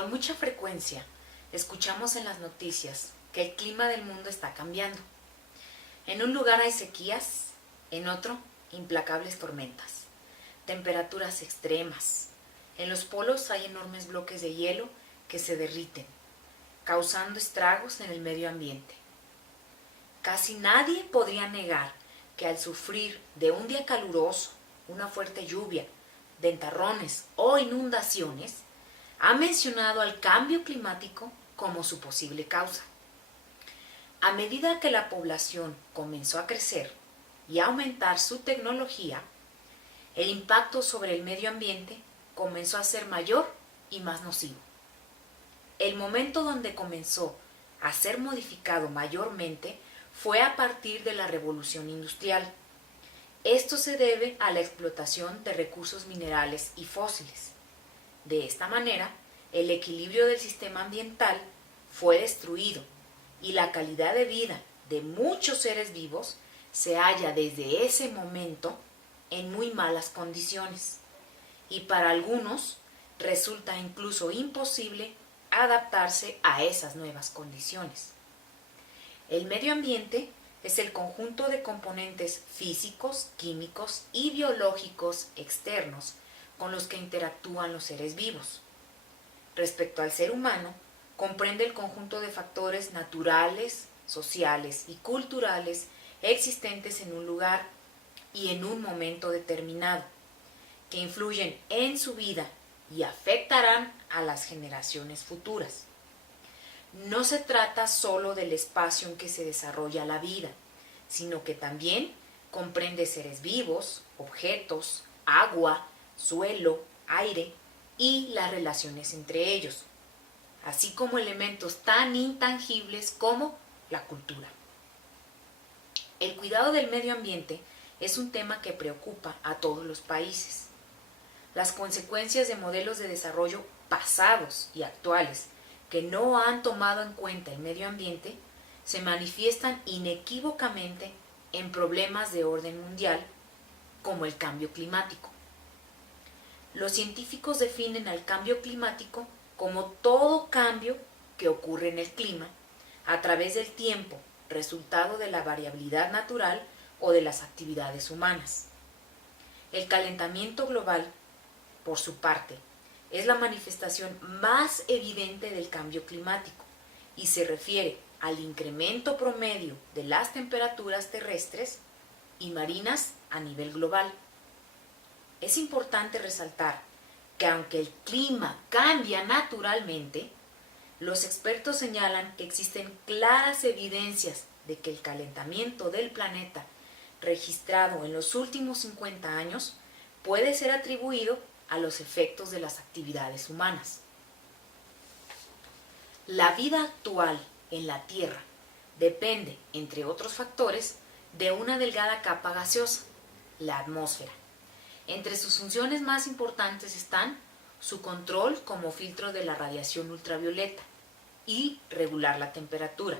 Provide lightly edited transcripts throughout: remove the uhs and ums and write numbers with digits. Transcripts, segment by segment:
Con mucha frecuencia escuchamos en las noticias que el clima del mundo está cambiando. En un lugar hay sequías, en otro implacables tormentas, temperaturas extremas. En los polos hay enormes bloques de hielo que se derriten, causando estragos en el medio ambiente. Casi nadie podría negar que al sufrir de un día caluroso, una fuerte lluvia, ventarrones o inundaciones, ha mencionado al cambio climático como su posible causa. A medida que la población comenzó a crecer y a aumentar su tecnología, el impacto sobre el medio ambiente comenzó a ser mayor y más nocivo. El momento donde comenzó a ser modificado mayormente fue a partir de la revolución industrial. Esto se debe a la explotación de recursos minerales y fósiles. De esta manera, el equilibrio del sistema ambiental fue destruido y la calidad de vida de muchos seres vivos se halla desde ese momento en muy malas condiciones y para algunos resulta incluso imposible adaptarse a esas nuevas condiciones. El medio ambiente es el conjunto de componentes físicos, químicos y biológicos externos con los que interactúan los seres vivos. Respecto al ser humano, comprende el conjunto de factores naturales, sociales y culturales existentes en un lugar y en un momento determinado, que influyen en su vida y afectarán a las generaciones futuras. No se trata solo del espacio en que se desarrolla la vida, sino que también comprende seres vivos, objetos, agua, suelo, aire y las relaciones entre ellos, así como elementos tan intangibles como la cultura. El cuidado del medio ambiente es un tema que preocupa a todos los países. Las consecuencias de modelos de desarrollo pasados y actuales que no han tomado en cuenta el medio ambiente se manifiestan inequívocamente en problemas de orden mundial como el cambio climático. Los científicos definen al cambio climático como todo cambio que ocurre en el clima a través del tiempo, resultado de la variabilidad natural o de las actividades humanas. El calentamiento global, por su parte, es la manifestación más evidente del cambio climático y se refiere al incremento promedio de las temperaturas terrestres y marinas a nivel global. Es importante resaltar que aunque el clima cambia naturalmente, los expertos señalan que existen claras evidencias de que el calentamiento del planeta registrado en los últimos 50 años puede ser atribuido a los efectos de las actividades humanas. La vida actual en la Tierra depende, entre otros factores, de una delgada capa gaseosa, la atmósfera. Entre sus funciones más importantes están su control como filtro de la radiación ultravioleta y regular la temperatura.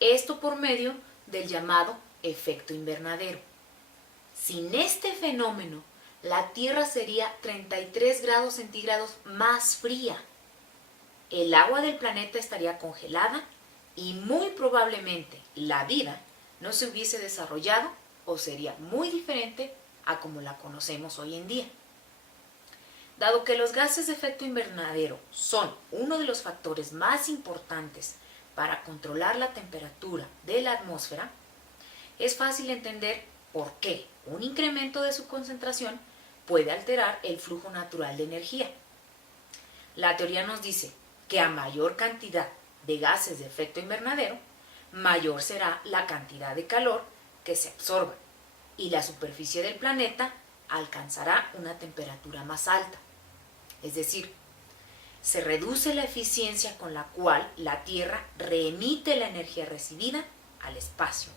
Esto por medio del llamado efecto invernadero. Sin este fenómeno, la Tierra sería 33 grados centígrados más fría. El agua del planeta estaría congelada y muy probablemente la vida no se hubiese desarrollado o sería muy diferente a como la conocemos hoy en día. Dado que los gases de efecto invernadero son uno de los factores más importantes para controlar la temperatura de la atmósfera, es fácil entender por qué un incremento de su concentración puede alterar el flujo natural de energía. La teoría nos dice que a mayor cantidad de gases de efecto invernadero, mayor será la cantidad de calor que se absorba y la superficie del planeta alcanzará una temperatura más alta. Es decir, se reduce la eficiencia con la cual la Tierra reemite la energía recibida al espacio.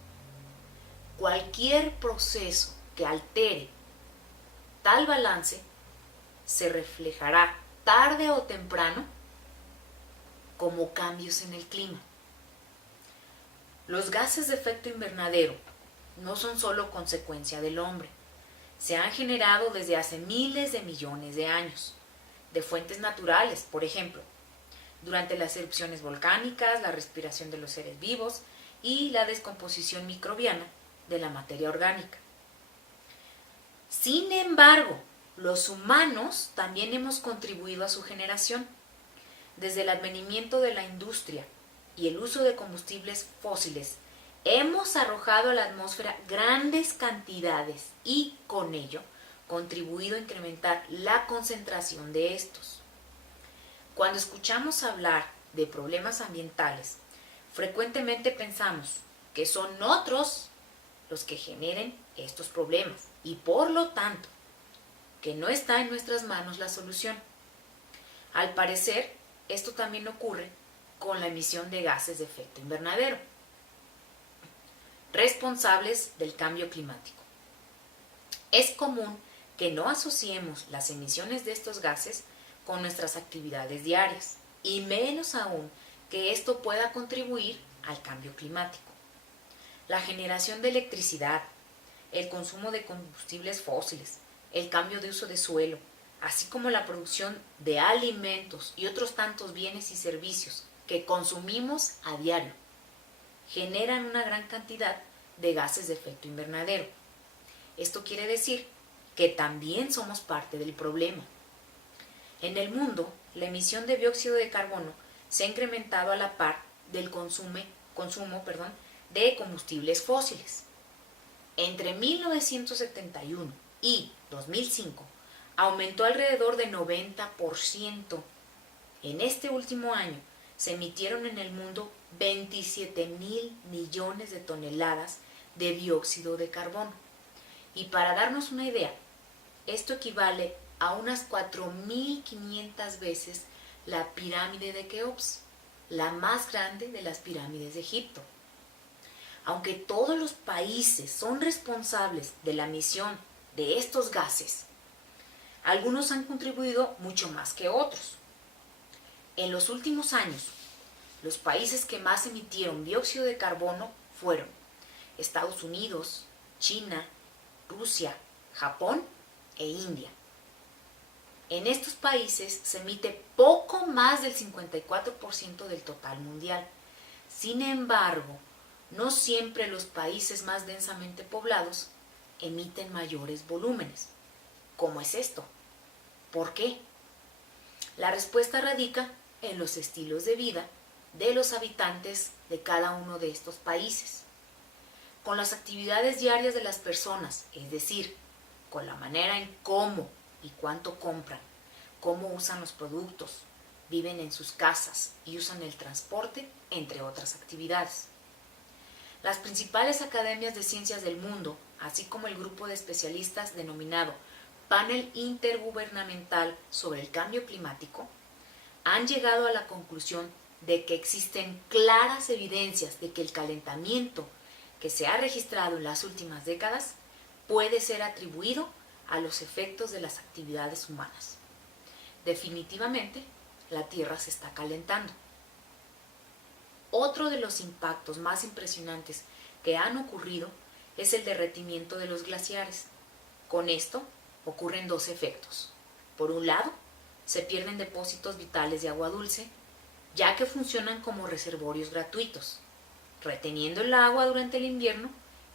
Cualquier proceso que altere tal balance se reflejará tarde o temprano como cambios en el clima. Los gases de efecto invernadero no son solo consecuencia del hombre. Se han generado desde hace miles de millones de años, de fuentes naturales, por ejemplo, durante las erupciones volcánicas, la respiración de los seres vivos y la descomposición microbiana de la materia orgánica. Sin embargo, los humanos también hemos contribuido a su generación. Desde el advenimiento de la industria y el uso de combustibles fósiles, hemos arrojado a la atmósfera grandes cantidades y, con ello, contribuido a incrementar la concentración de estos. Cuando escuchamos hablar de problemas ambientales, frecuentemente pensamos que son otros los que generen estos problemas y, por lo tanto, que no está en nuestras manos la solución. Al parecer, esto también ocurre con la emisión de gases de efecto invernadero, responsables del cambio climático. Es común que no asociemos las emisiones de estos gases con nuestras actividades diarias, y menos aún que esto pueda contribuir al cambio climático. La generación de electricidad, el consumo de combustibles fósiles, el cambio de uso de suelo, así como la producción de alimentos y otros tantos bienes y servicios que consumimos a diario, generan una gran cantidad de gases de efecto invernadero. Esto quiere decir que también somos parte del problema. En el mundo, la emisión de dióxido de carbono se ha incrementado a la par del consumo de combustibles fósiles. Entre 1971 y 2005 aumentó alrededor de 90%. En este último año se emitieron en el mundo 27.000 millones de toneladas de dióxido de carbono. Y para darnos una idea, esto equivale a unas 4.500 veces la pirámide de Keops, la más grande de las pirámides de Egipto. Aunque todos los países son responsables de la emisión de estos gases, algunos han contribuido mucho más que otros. En los últimos años, los países que más emitieron dióxido de carbono fueron Estados Unidos, China, Rusia, Japón e India. En estos países se emite poco más del 54% del total mundial. Sin embargo, no siempre los países más densamente poblados emiten mayores volúmenes. ¿Cómo es esto? ¿Por qué? La respuesta radica en los estilos de vida de los habitantes de cada uno de estos países. Con las actividades diarias de las personas, es decir, con la manera en cómo y cuánto compran, cómo usan los productos, viven en sus casas y usan el transporte, entre otras actividades. Las principales academias de ciencias del mundo, así como el grupo de especialistas denominado Panel Intergubernamental sobre el Cambio Climático, han llegado a la conclusión de que existen claras evidencias de que el calentamiento que se ha registrado en las últimas décadas puede ser atribuido a los efectos de las actividades humanas. Definitivamente, la Tierra se está calentando. Otro de los impactos más impresionantes que han ocurrido es el derretimiento de los glaciares. Con esto ocurren dos efectos. Por un lado, se pierden depósitos vitales de agua dulce, ya que funcionan como reservorios gratuitos, reteniendo el agua durante el invierno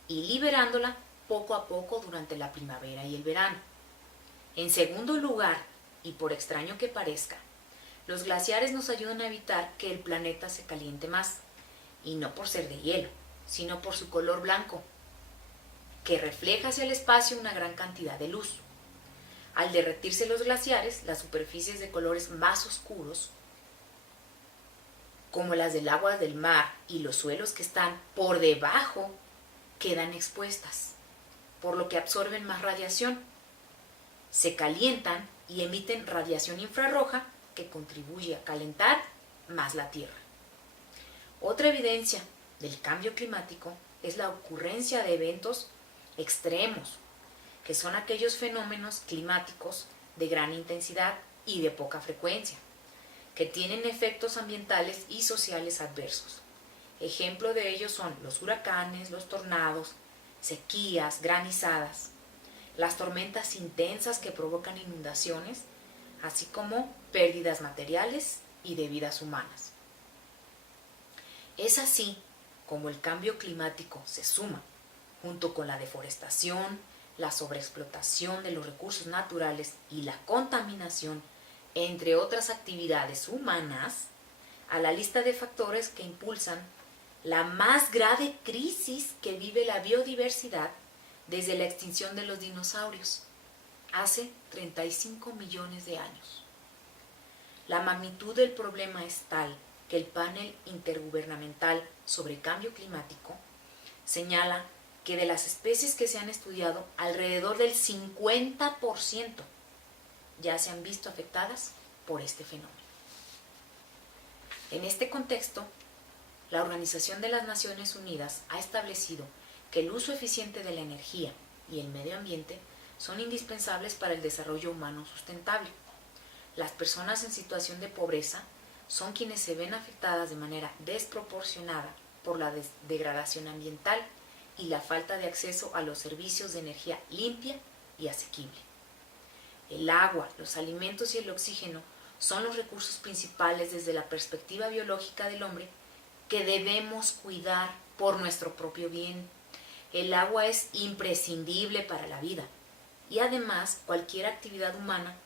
y liberándola poco a poco durante la primavera y el verano. En segundo lugar, y por extraño que parezca, los glaciares nos ayudan a evitar que el planeta se caliente más, y no por ser de hielo, sino por su color blanco, que refleja hacia el espacio una gran cantidad de luz. Al derretirse los glaciares, las superficies de colores más oscuros, como las del agua del mar y los suelos que están por debajo, quedan expuestas, por lo que absorben más radiación. Se calientan y emiten radiación infrarroja que contribuye a calentar más la Tierra. Otra evidencia del cambio climático es la ocurrencia de eventos extremos, que son aquellos fenómenos climáticos de gran intensidad y de poca frecuencia, que tienen efectos ambientales y sociales adversos. Ejemplo de ellos son los huracanes, los tornados, sequías, granizadas, las tormentas intensas que provocan inundaciones, así como pérdidas materiales y de vidas humanas. Es así como el cambio climático se suma, junto con la deforestación, la sobreexplotación de los recursos naturales y la contaminación, entre otras actividades humanas, a la lista de factores que impulsan la más grave crisis que vive la biodiversidad desde la extinción de los dinosaurios, hace 35 millones de años. La magnitud del problema es tal que el panel intergubernamental sobre cambio climático señala que de las especies que se han estudiado, alrededor del 50% ya se han visto afectadas por este fenómeno. En este contexto, la Organización de las Naciones Unidas ha establecido que el uso eficiente de la energía y el medio ambiente son indispensables para el desarrollo humano sustentable. Las personas en situación de pobreza son quienes se ven afectadas de manera desproporcionada por la degradación ambiental y la falta de acceso a los servicios de energía limpia y asequible. El agua, los alimentos y el oxígeno son los recursos principales desde la perspectiva biológica del hombre que debemos cuidar por nuestro propio bien. El agua es imprescindible para la vida y además cualquier actividad humana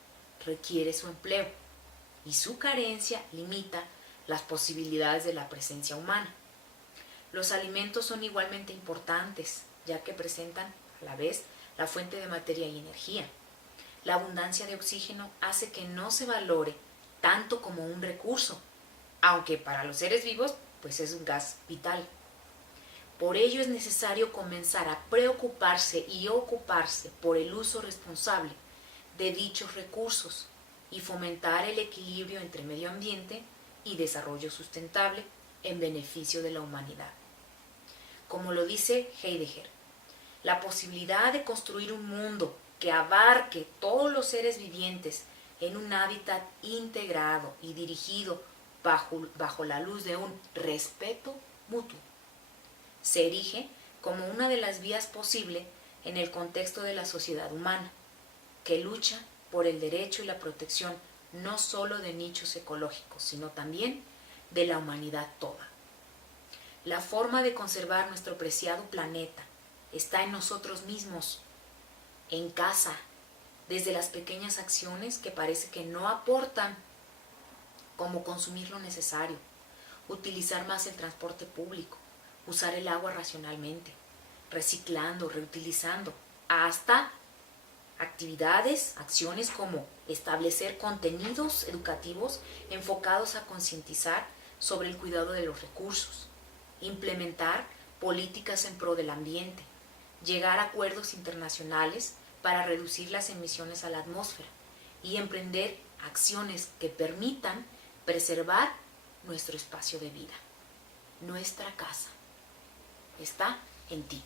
requiere su empleo y su carencia limita las posibilidades de la presencia humana. Los alimentos son igualmente importantes, ya que presentan a la vez la fuente de materia y energía. La abundancia de oxígeno hace que no se valore tanto como un recurso, aunque para los seres vivos pues es un gas vital. Por ello es necesario comenzar a preocuparse y ocuparse por el uso responsable de dichos recursos y fomentar el equilibrio entre medio ambiente y desarrollo sustentable en beneficio de la humanidad. Como lo dice Heidegger, la posibilidad de construir un mundo que abarque todos los seres vivientes en un hábitat integrado y dirigido bajo la luz de un respeto mutuo, se erige como una de las vías posibles en el contexto de la sociedad humana, que lucha por el derecho y la protección no solo de nichos ecológicos, sino también de la humanidad toda. La forma de conservar nuestro preciado planeta está en nosotros mismos, en casa, desde las pequeñas acciones que parece que no aportan, como consumir lo necesario, utilizar más el transporte público, usar el agua racionalmente, reciclando, reutilizando, hasta acciones como establecer contenidos educativos enfocados a concientizar sobre el cuidado de los recursos, implementar políticas en pro del ambiente, llegar a acuerdos internacionales para reducir las emisiones a la atmósfera y emprender acciones que permitan preservar nuestro espacio de vida. Nuestra casa está en ti.